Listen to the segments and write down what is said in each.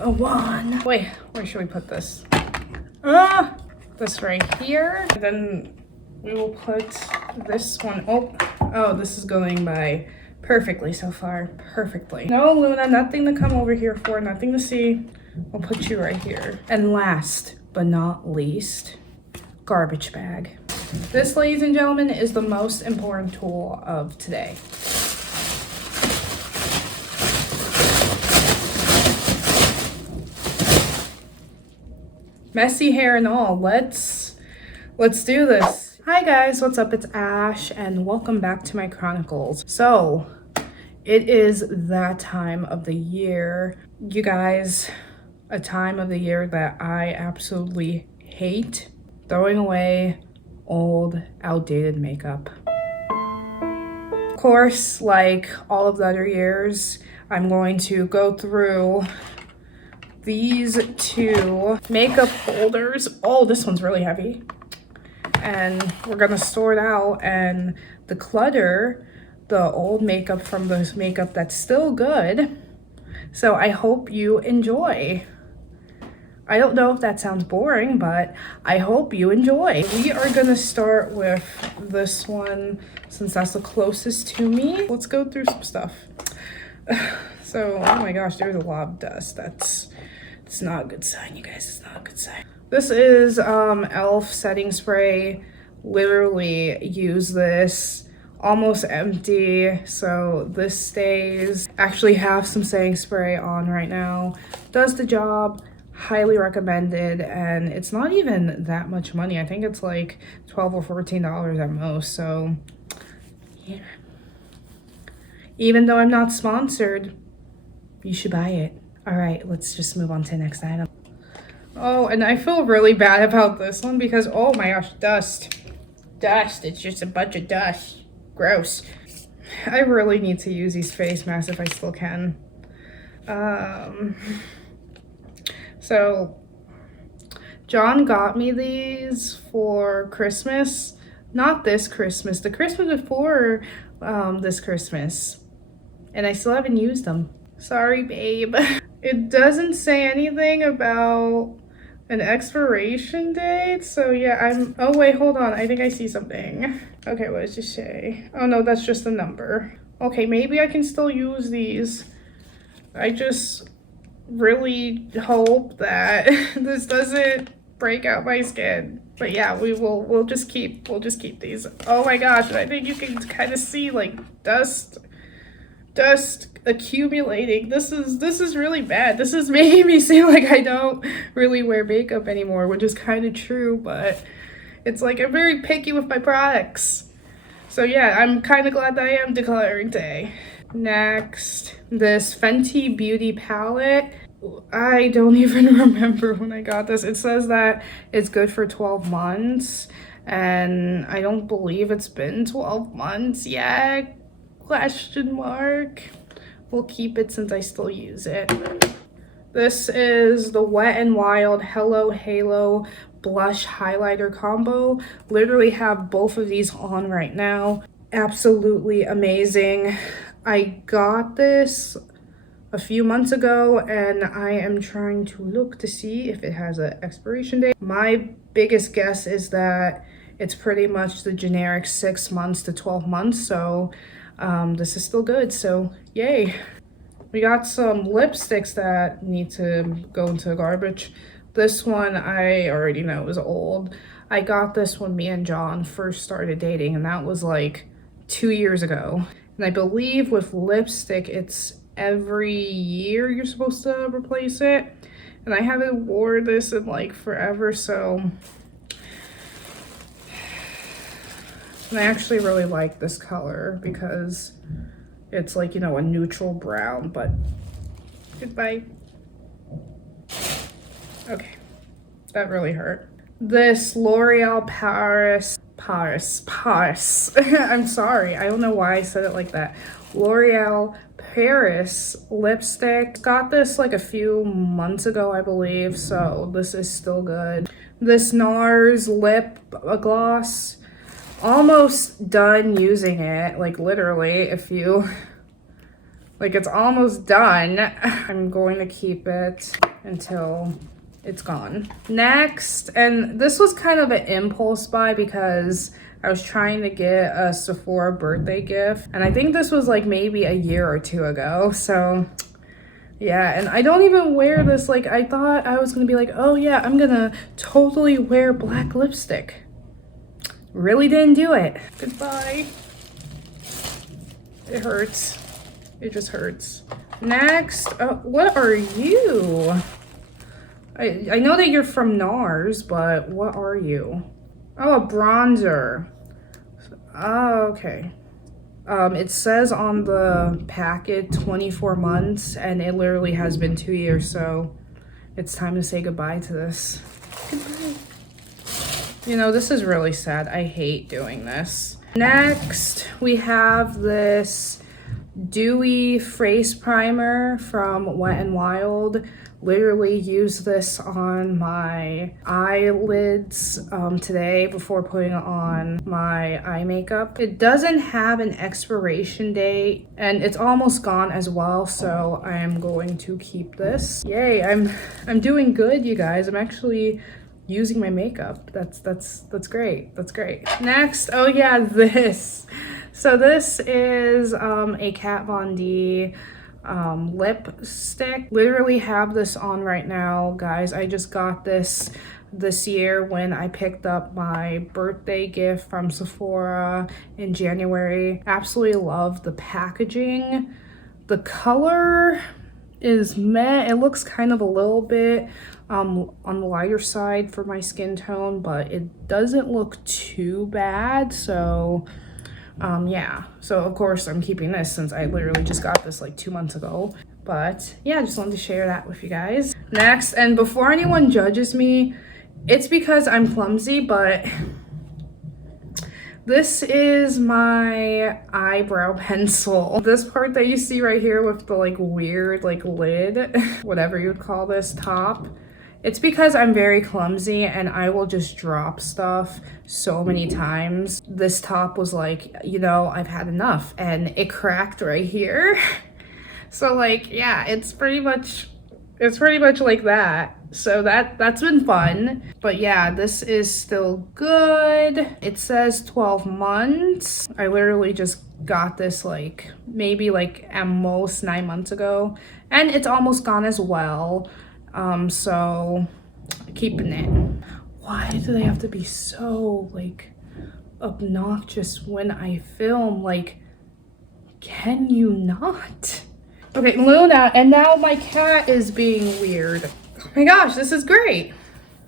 a one. Wait, where should we put this? This right here. And then we will put this one. Oh, this is going by perfectly so far. Perfectly. No, Luna, nothing to come over here for, nothing to see. We'll put you right here. And last but not least, garbage bag. This, ladies and gentlemen, is the most important tool of today. Messy hair and all, let's do this. Hi guys, what's up? It's Ash and welcome back to my Chronicles. So it is that time of the year, you guys, a time of the year that I absolutely hate: throwing away old, outdated makeup. Of course, like all of the other years, I'm going to go through these two makeup holders. Oh, this one's really heavy. And we're gonna sort out and declutter the old makeup from the makeup that's still good. So I hope you enjoy. I don't know if that sounds boring, but I hope you enjoy. We are gonna start with this one since that's the closest to me. Let's go through some stuff. So, oh my gosh, there's a lot of dust. It's not a good sign, you guys. It's not a good sign. This is e.l.f. setting spray. Literally use this almost empty, so this stays. Actually have some setting spray on right now. Does the job. Highly recommended, and it's not even that much money. I think it's like $12 or $14 at most, so yeah. Even though I'm not sponsored, you should buy it. All right, let's just move on to the next item. Oh, and I feel really bad about this one because, oh my gosh, dust. Dust, it's just a bunch of dust. Gross. I really need to use these face masks if I still can. So John got me these for Christmas. Not this Christmas, the Christmas before this Christmas. And I still haven't used them. Sorry, babe. It doesn't say anything about an expiration date. So yeah, oh wait, hold on. I think I see something. Okay, what does it say? Oh no, that's just a number. Okay, maybe I can still use these. I just really hope that this doesn't break out my skin. But yeah, we'll just keep these. Oh my gosh, and I think you can kind of see like dust accumulating. This is really bad. This is making me seem like I don't really wear makeup anymore, which is kind of true, but it's like I'm very picky with my products. So yeah, I'm kind of glad that I am decluttering today. Next, this Fenty Beauty palette. I don't even remember when I got this. It says that it's good for 12 months, and I don't believe it's been 12 months yet. Question mark. We'll keep it since I still use it. This is the Wet n Wild Hello Halo blush highlighter combo. Literally have both of these on right now. Absolutely amazing. I got this a few months ago and I am trying to look to see if it has an expiration date. My biggest guess is that it's pretty much the generic 6 months to 12 months, so this is still good, so yay. We got some lipsticks that need to go into the garbage. This one I already know is old. I got this when me and John first started dating, and that was like 2 years ago. And I believe with lipstick, it's every year you're supposed to replace it. And I haven't worn this in like forever, so. And I actually really like this color because it's like, you know, a neutral brown, but goodbye. Okay, that really hurt. This L'Oreal Paris. I'm sorry, I don't know why I said it like that. L'Oreal Paris lipstick. Got this like a few months ago, I believe, so this is still good. This NARS lip gloss. Almost done using it, like literally, if you Like, it's almost done. I'm going to keep it until it's gone. Next, and this was kind of an impulse buy because I was trying to get a Sephora birthday gift. And I think this was like maybe a year or two ago. So yeah, and I don't even wear this. Like, I thought I was gonna be like, oh yeah, I'm gonna totally wear black lipstick. Really didn't do it. Goodbye. It hurts. It just hurts. Next, what are you? I know that you're from NARS, but what are you? Oh, a bronzer. Oh, okay. It says on the packet 24 months, and it literally has been 2 years, so it's time to say goodbye to this. Goodbye. You know, this is really sad. I hate doing this. Next, we have this dewy face primer from Wet n Wild. Literally used this on my eyelids today before putting on my eye makeup. It doesn't have an expiration date and it's almost gone as well, so I am going to keep this. Yay, I'm doing good, you guys. I'm actually using my makeup. That's great. That's great. Next, oh yeah, this. So this is a Kat Von D lipstick. Literally have this on right now, guys. I just got this year when I picked up my birthday gift from Sephora in January. Absolutely love the packaging. The color is meh. It looks kind of a little bit on the lighter side for my skin tone, but it doesn't look too bad. So yeah, so of course I'm keeping this since I literally just got this like 2 months ago. But yeah, I just wanted to share that with you guys. Next, and before anyone judges me, it's because I'm clumsy, but this is my eyebrow pencil. This part that you see right here with the like weird like lid, whatever you would call this, top. It's because I'm very clumsy and I will just drop stuff so many times. This top was like, you know, I've had enough, and it cracked right here. So like, yeah, it's pretty much like that. So that's been fun. But yeah, this is still good. It says 12 months. I literally just got this like maybe like at most 9 months ago, and it's almost gone as well. So keeping it. Why do they have to be so like obnoxious when I film? Like, can you not? Okay, Luna, and now my cat is being weird. Oh my gosh, this is great.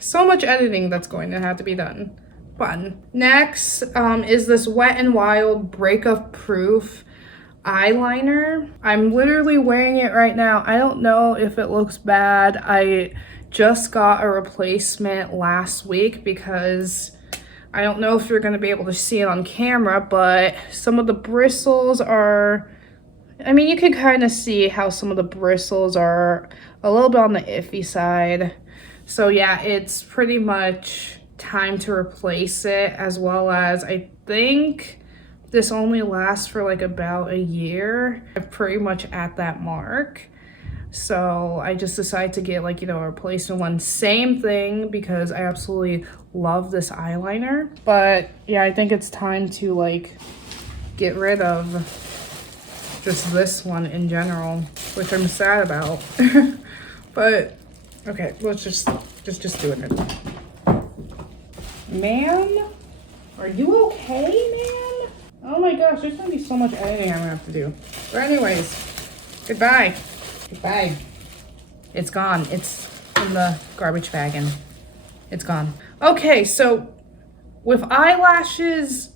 So much editing that's going to have to be done. Fun. Next is this Wet n Wild Breakup Proof eyeliner. I'm literally wearing it right now. I don't know if it looks bad. I just got a replacement last week because I don't know if you're going to be able to see it on camera, but some of the bristles are, I mean, you can kind of see how some of the bristles are a little bit on the iffy side. So yeah, it's pretty much time to replace it, as well as I think this only lasts for like about a year. I'm pretty much at that mark. So I just decided to get like, you know, a replacement one. Same thing because I absolutely love this eyeliner. But yeah, I think it's time to like get rid of just this one in general, which I'm sad about. But okay, let's just do it. Ma'am, are you okay, ma'am? Oh my gosh, there's gonna be so much editing I'm gonna have to do. But anyways, goodbye. Goodbye. It's gone. It's in the garbage bag and it's gone. Okay, so with eyelashes,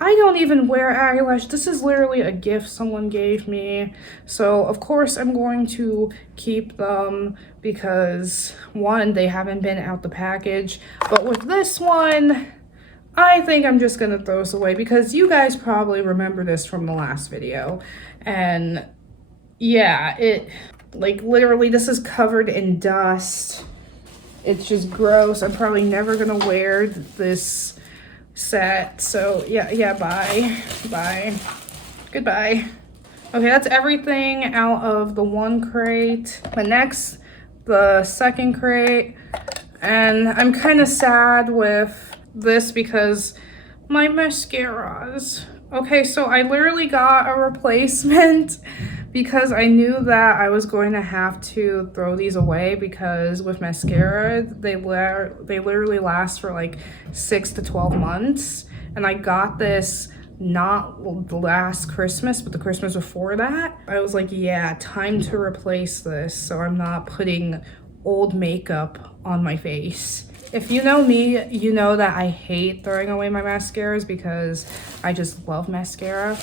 I don't even wear eyelash. This is literally a gift someone gave me. So of course I'm going to keep them because one, they haven't been out the package. But with this one, I think I'm just gonna throw this away because you guys probably remember this from the last video. And yeah, it, like literally this is covered in dust. It's just gross. I'm probably never gonna wear this set. So yeah, bye. Goodbye. Okay, that's everything out of the one crate. But next, the second crate. And I'm kind of sad with this because my mascaras. Okay, so I literally got a replacement because I knew that I was going to have to throw these away because with mascara, they literally last for like 6 to 12 months. And I got this not the last Christmas, but the Christmas before that. I was like, yeah, time to replace this so I'm not putting old makeup on my face. If you know me, you know that I hate throwing away my mascaras because I just love mascara.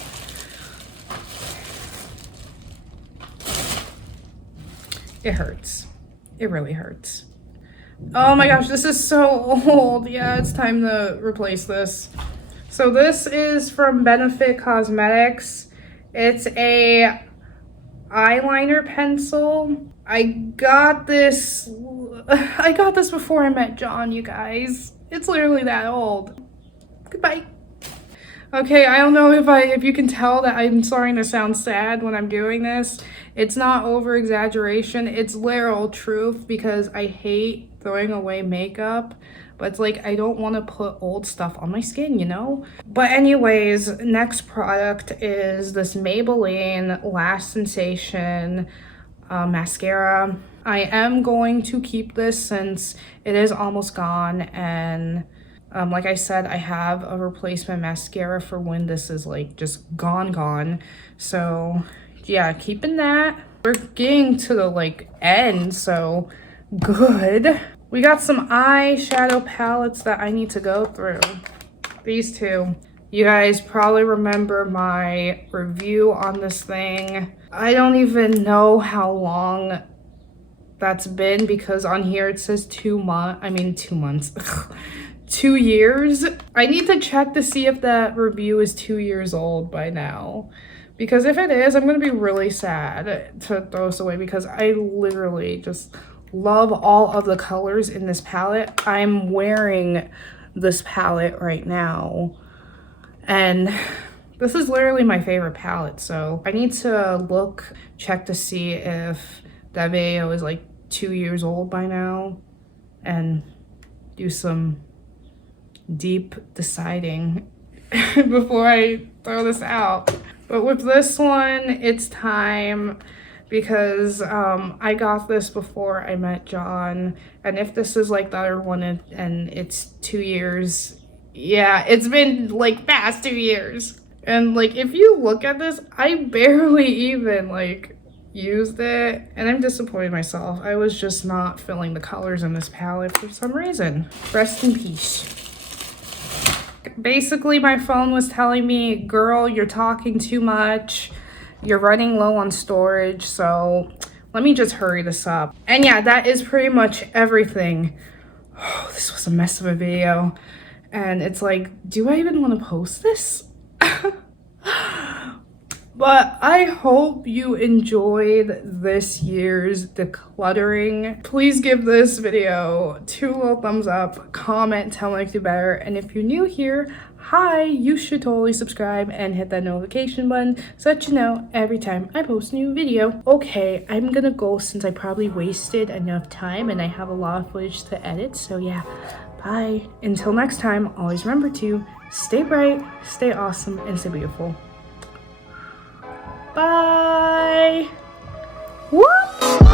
It hurts. It really hurts. Oh my gosh, this is so old. Yeah, it's time to replace this. So this is from Benefit Cosmetics. It's a eyeliner pencil. I got this before I met John, you guys. It's literally that old. Goodbye. Okay, I don't know if you can tell that I'm starting to sound sad when I'm doing this. It's not over exaggeration. It's literal truth because I hate throwing away makeup. But it's like I don't want to put old stuff on my skin, you know? But anyways, next product is this Maybelline Lash Sensation mascara. I am going to keep this since it is almost gone, and like I said, I have a replacement mascara for when this is like just gone. So yeah, keeping that. We're getting to the like end, so good. We got some eyeshadow palettes that I need to go through. These two. You guys probably remember my review on this thing. I don't even know how long that's been because on here it says 2 months. 2 years. I need to check to see if that review is 2 years old by now. Because if it is, I'm gonna be really sad to throw this away because I literally just love all of the colors in this palette. I'm wearing this palette right now. And this is literally my favorite palette, so I need to check to see if that video is like 2 years old by now and do some deep deciding before I throw this out. But with this one, it's time because I got this before I met John, and if this is like the other one and it's 2 years, yeah, it's been like past 2 years. And like if you look at this, I barely even like used it, and I'm disappointed in myself. I was just not feeling the colors in this palette for some reason. Rest in peace. Basically, my phone was telling me, girl, you're talking too much. You're running low on storage, so let me just hurry this up. And yeah, that is pretty much everything. Oh, this was a mess of a video. And it's like, do I even want to post this? But I hope you enjoyed this year's decluttering. Please give this video 2 little thumbs up, comment, tell me I can do better. And if you're new here, hi, you should totally subscribe and hit that notification button so that you know every time I post a new video. Okay, I'm gonna go since I probably wasted enough time and I have a lot of footage to edit. So yeah, bye. Until next time, always remember to stay bright, stay awesome, and stay beautiful. Bye. Whoop.